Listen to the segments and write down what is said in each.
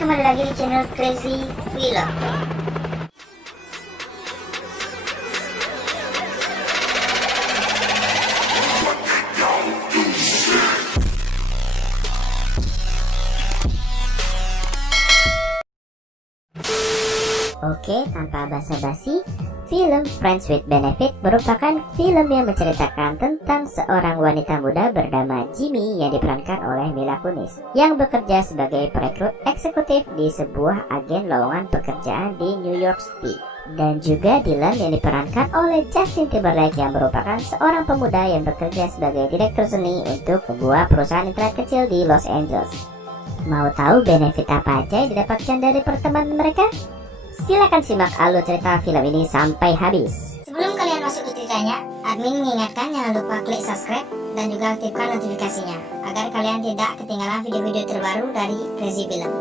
kembali lagi di channel Crazy Film. Oke, tanpa basa-basi, film Friends with Benefit merupakan film yang menceritakan tentang seorang wanita muda bernama Jimmy yang diperankan oleh Mila Kunis yang bekerja sebagai perekrut eksekutif di sebuah agen lowongan pekerjaan di New York City, dan juga Dylan yang diperankan oleh Justin Timberlake yang merupakan seorang pemuda yang bekerja sebagai direktur seni untuk sebuah perusahaan internet kecil di Los Angeles. Mau tahu benefit apa aja yang didapatkan dari pertemanan mereka? Silakan simak alur cerita film ini sampai habis. Sebelum kalian masuk ke ceritanya, admin mengingatkan jangan lupa klik subscribe dan juga aktifkan notifikasinya agar kalian tidak ketinggalan video-video terbaru dari Crazy Film.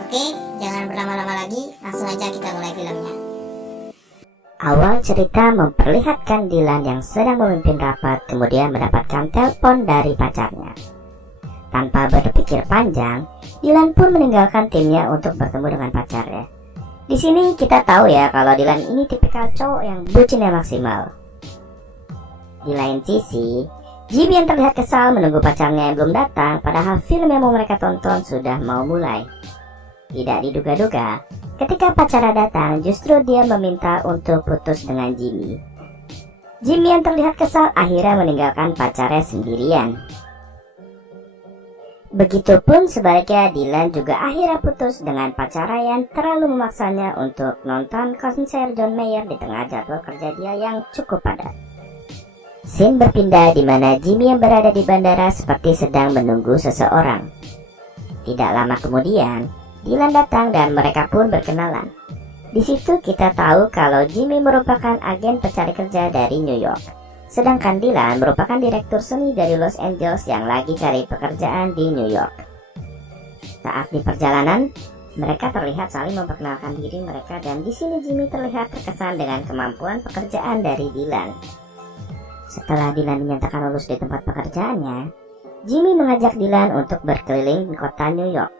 Oke, jangan berlama-lama lagi, langsung aja kita mulai filmnya. Awal cerita memperlihatkan Dylan yang sedang memimpin rapat kemudian mendapatkan telepon dari pacarnya. Tanpa berpikir panjang, Dylan pun meninggalkan timnya untuk bertemu dengan pacarnya. Di sini kita tahu ya kalau Dylan ini tipikal cowok yang bucinnya maksimal. Di lain sisi, Jimmy yang terlihat kesal menunggu pacarnya yang belum datang, padahal film yang mau mereka tonton sudah mau mulai. Tidak diduga-duga, ketika pacarnya datang, justru dia meminta untuk putus dengan Jimmy. Jimmy yang terlihat kesal akhirnya meninggalkan pacarnya sendirian. Begitupun sebaliknya, Dylan juga akhirnya putus dengan pacarnya yang terlalu memaksanya untuk nonton konser John Mayer di tengah jadwal kerja dia yang cukup padat. Scene berpindah di mana Jimmy yang berada di bandara seperti sedang menunggu seseorang. Tidak lama kemudian, Dylan datang dan mereka pun berkenalan. Di situ kita tahu kalau Jimmy merupakan agen pencari kerja dari New York. Sedangkan Dylan merupakan direktur seni dari Los Angeles yang lagi cari pekerjaan di New York. Saat di perjalanan, mereka terlihat saling memperkenalkan diri mereka dan di sini Jimmy terlihat terkesan dengan kemampuan pekerjaan dari Dylan. Setelah Dylan dinyatakan lulus di tempat pekerjaannya, Jimmy mengajak Dylan untuk berkeliling di kota New York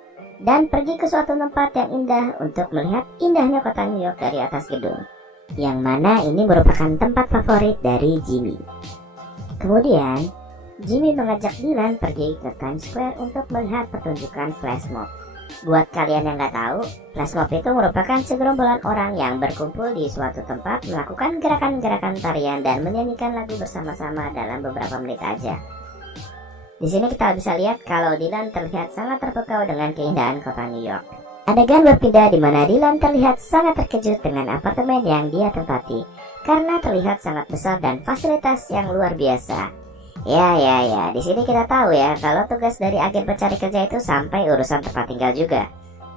dan pergi ke suatu tempat yang indah untuk melihat indahnya kota New York dari atas gedung. Yang mana ini merupakan tempat favorit dari Jimmy. Kemudian, Jimmy mengajak Dylan pergi ke Times Square untuk melihat pertunjukan flash mob. Buat kalian yang nggak tahu, flash mob itu merupakan segerombolan orang yang berkumpul di suatu tempat melakukan gerakan-gerakan tarian dan menyanyikan lagu bersama-sama dalam beberapa menit aja. Di sini kita bisa lihat kalau Dylan terlihat sangat terpukau dengan keindahan kota New York. Adegan berpindah di mana Dylan terlihat sangat terkejut dengan apartemen yang dia tempati karena terlihat sangat besar dan fasilitas yang luar biasa. Ya, di sini kita tahu ya kalau tugas dari agen pencari kerja itu sampai urusan tempat tinggal juga.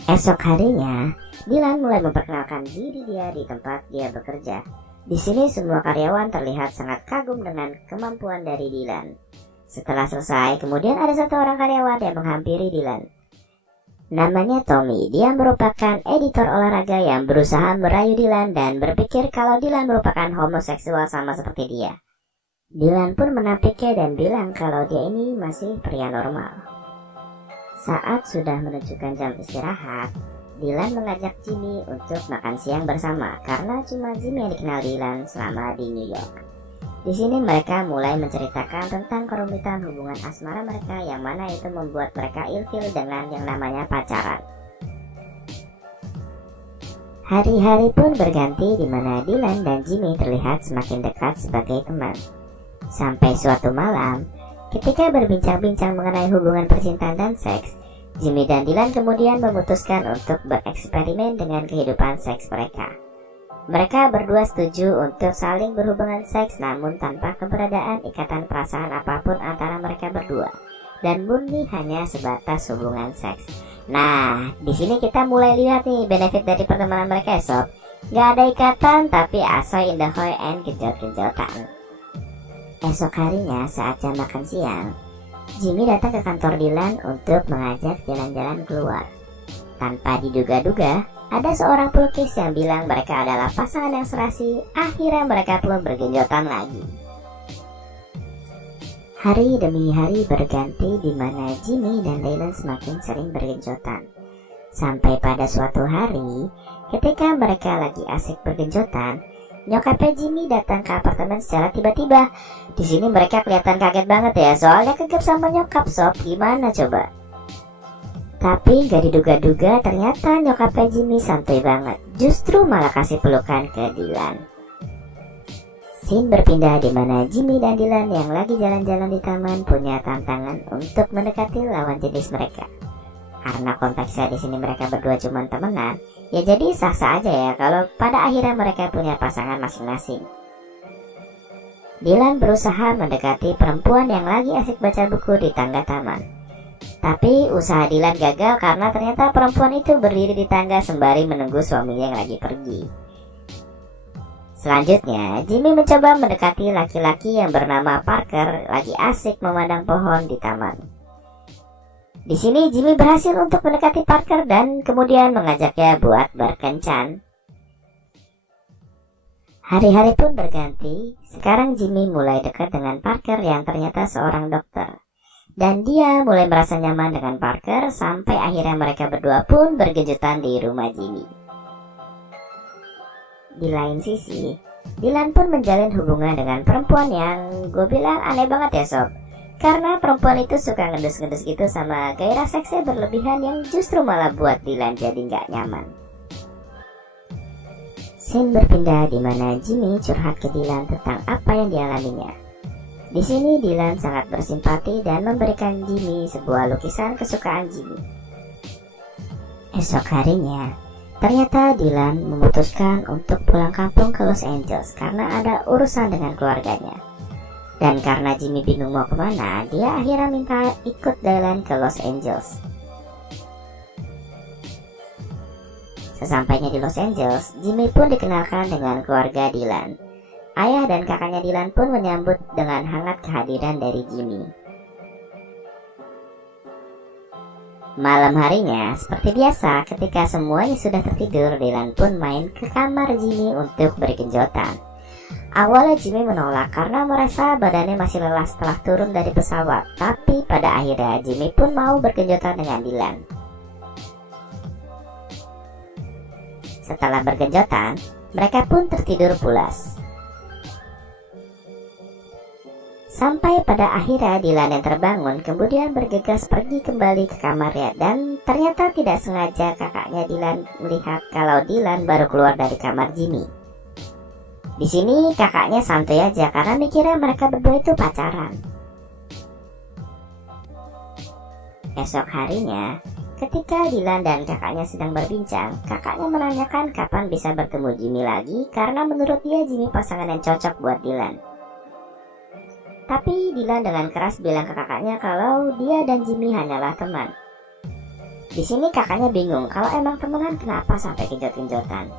Esok harinya, Dylan mulai memperkenalkan diri dia di tempat dia bekerja. Di sini semua karyawan terlihat sangat kagum dengan kemampuan dari Dylan. Setelah selesai, kemudian ada satu orang karyawan yang menghampiri Dylan. Namanya Tommy, dia merupakan editor olahraga yang berusaha merayu Dylan dan berpikir kalau Dylan merupakan homoseksual sama seperti dia. Dylan pun menampiknya dan bilang kalau dia ini masih pria normal. Saat sudah menunjukkan jam istirahat, Dylan mengajak Jimmy untuk makan siang bersama karena cuma Jimmy yang dikenal Dylan selama di New York. Di sini mereka mulai menceritakan tentang kerumitan hubungan asmara mereka yang mana itu membuat mereka ilfil dengan yang namanya pacaran. Hari-hari pun berganti di mana Dylan dan Jimmy terlihat semakin dekat sebagai teman. Sampai suatu malam, ketika berbincang-bincang mengenai hubungan percintaan dan seks, Jimmy dan Dylan kemudian memutuskan untuk bereksperimen dengan kehidupan seks mereka. Mereka berdua setuju untuk saling berhubungan seks namun tanpa keberadaan ikatan perasaan apapun antara mereka berdua dan murni hanya sebatas hubungan seks. Nah, di sini kita mulai lihat nih benefit dari pertemanan mereka esok. Gak ada ikatan tapi asoy in the hoy and genjot-genjotan. Esok harinya saat jam makan siang, Jimmy datang ke kantor Dylan untuk mengajak jalan-jalan keluar. Tanpa diduga-duga, ada seorang pelukis yang bilang mereka adalah pasangan yang serasi. Akhirnya mereka pun bergenjotan lagi. Hari demi hari berganti di mana Jimmy dan Dylan semakin sering bergenjotan. Sampai pada suatu hari, ketika mereka lagi asik bergenjotan, nyokapnya Jimmy datang ke apartemen secara tiba-tiba. Di sini mereka kelihatan kaget banget ya, soalnya kegep sama nyokap sob. Gimana coba? Tapi gak diduga-duga ternyata nyokapnya Jimmy santuy banget, justru malah kasih pelukan ke Dylan. Scene berpindah di mana Jimmy dan Dylan yang lagi jalan-jalan di taman punya tantangan untuk mendekati lawan jenis mereka. Karena konteksnya di sini mereka berdua cuma temenan, ya jadi sah-sah aja ya kalau pada akhirnya mereka punya pasangan masing-masing. Dylan berusaha mendekati perempuan yang lagi asik baca buku di tangga taman. Tapi usaha Dylan gagal karena ternyata perempuan itu berdiri di tangga sembari menunggu suaminya yang lagi pergi. Selanjutnya, Jimmy mencoba mendekati laki-laki yang bernama Parker lagi asik memandang pohon di taman. Di sini Jimmy berhasil untuk mendekati Parker dan kemudian mengajaknya buat berkencan. Hari-hari pun berganti. Sekarang Jimmy mulai dekat dengan Parker yang ternyata seorang dokter. Dan dia mulai merasa nyaman dengan Parker sampai akhirnya mereka berdua pun berkejutan di rumah Jimmy. Di lain sisi, Dylan pun menjalin hubungan dengan perempuan yang gue bilang aneh banget ya sob. Karena perempuan itu suka ngendus-ngendus gitu sama gairah seksnya berlebihan yang justru malah buat Dylan jadi gak nyaman. Scene berpindah di mana Jimmy curhat ke Dylan tentang apa yang dialaminya. Di sini Dylan sangat bersimpati dan memberikan Jimmy sebuah lukisan kesukaan Jimmy. Esok harinya, ternyata Dylan memutuskan untuk pulang kampung ke Los Angeles karena ada urusan dengan keluarganya. Dan karena Jimmy bingung mau kemana, dia akhirnya minta ikut Dylan ke Los Angeles. Sesampainya di Los Angeles, Jimmy pun dikenalkan dengan keluarga Dylan. Ayah dan kakaknya Dylan pun menyambut dengan hangat kehadiran dari Jimmy. Malam harinya, seperti biasa, ketika semuanya sudah tertidur, Dylan pun main ke kamar Jimmy untuk bergenjotan. Awalnya Jimmy menolak karena merasa badannya masih lelah setelah turun dari pesawat. Tapi pada akhirnya Jimmy pun mau bergenjotan dengan Dylan. Setelah bergenjotan, mereka pun tertidur pulas. Sampai pada akhirnya Dylan yang terbangun kemudian bergegas pergi kembali ke kamarnya. Dan ternyata tidak sengaja kakaknya Dylan melihat kalau Dylan baru keluar dari kamar Jimmy. Di sini kakaknya santai aja karena mikirnya mereka berdua itu pacaran. Esok harinya, ketika Dylan dan kakaknya sedang berbincang, kakaknya menanyakan kapan bisa bertemu Jimmy lagi karena menurut dia Jimmy pasangan yang cocok buat Dylan. Tapi Dylan dengan keras bilang ke kakaknya kalau dia dan Jimmy hanyalah teman. Di sini kakaknya bingung kalau emang temenan kenapa sampai genjot-genjotan.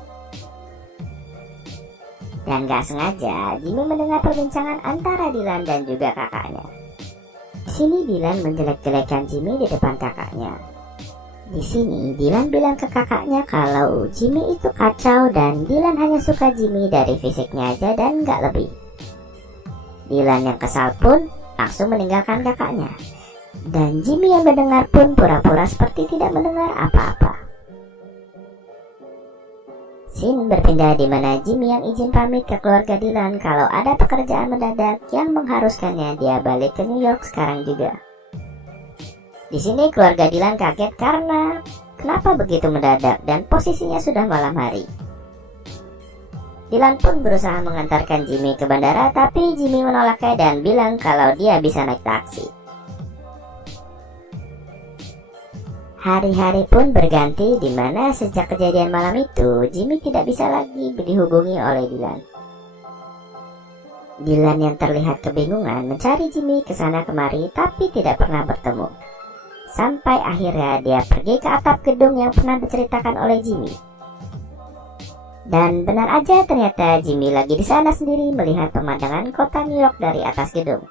Dan gak sengaja, Jimmy mendengar perbincangan antara Dylan dan juga kakaknya. Di sini Dylan menjelek-jelekan Jimmy di depan kakaknya. Di sini Dylan bilang ke kakaknya kalau Jimmy itu kacau dan Dylan hanya suka Jimmy dari fisiknya aja dan gak lebih. Dylan yang kesal pun langsung meninggalkan kakaknya. Dan Jimmy yang mendengar pun pura-pura seperti tidak mendengar apa-apa. Scene berpindah di mana Jimmy yang izin pamit ke keluarga Dylan kalau ada pekerjaan mendadak yang mengharuskannya dia balik ke New York sekarang juga. Di sini keluarga Dylan kaget karena kenapa begitu mendadak dan posisinya sudah malam hari. Dylan pun berusaha mengantarkan Jimmy ke bandara, tapi Jimmy menolaknya dan bilang kalau dia bisa naik taksi. Hari-hari pun berganti di mana sejak kejadian malam itu Jimmy tidak bisa lagi dihubungi oleh Dylan. Dylan yang terlihat kebingungan mencari Jimmy ke sana kemari tapi tidak pernah bertemu. Sampai akhirnya dia pergi ke atap gedung yang pernah diceritakan oleh Jimmy. Dan benar aja ternyata Jimmy lagi di sana sendiri melihat pemandangan kota New York dari atas gedung.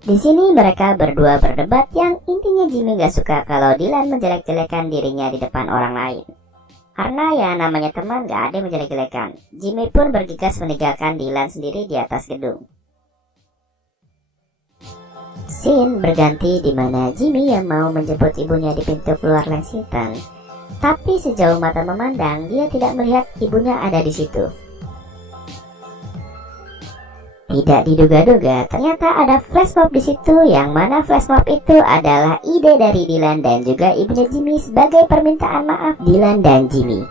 Di sini mereka berdua berdebat yang intinya Jimmy gak suka kalau Dylan menjelek-jelekan dirinya di depan orang lain. Karena ya namanya teman gak ada yang menjelek-jelekan. Jimmy pun bergegas meninggalkan Dylan sendiri di atas gedung. Scene berganti di mana Jimmy yang mau menjemput ibunya di pintu keluar Lexington. Tapi sejauh mata memandang, dia tidak melihat ibunya ada di situ. Tidak diduga-duga, ternyata ada flash mob di situ, yang mana flash mob itu adalah ide dari Dylan dan juga ibunya Jimmy sebagai permintaan maaf Dylan dan Jimmy.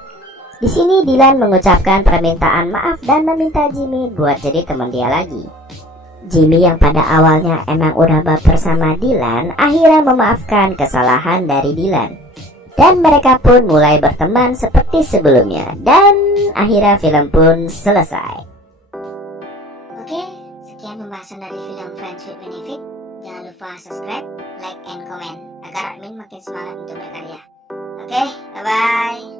Di sini Dylan mengucapkan permintaan maaf dan meminta Jimmy buat jadi teman dia lagi. Jimmy yang pada awalnya emang udah baper sama Dylan, akhirnya memaafkan kesalahan dari Dylan. Dan mereka pun mulai berteman seperti sebelumnya. Dan akhirnya film pun selesai. Oke, sekian pembahasan dari film Friends with Benefit. Jangan lupa subscribe, like, and comment agar admin makin semangat untuk berkarya. Oke, bye-bye.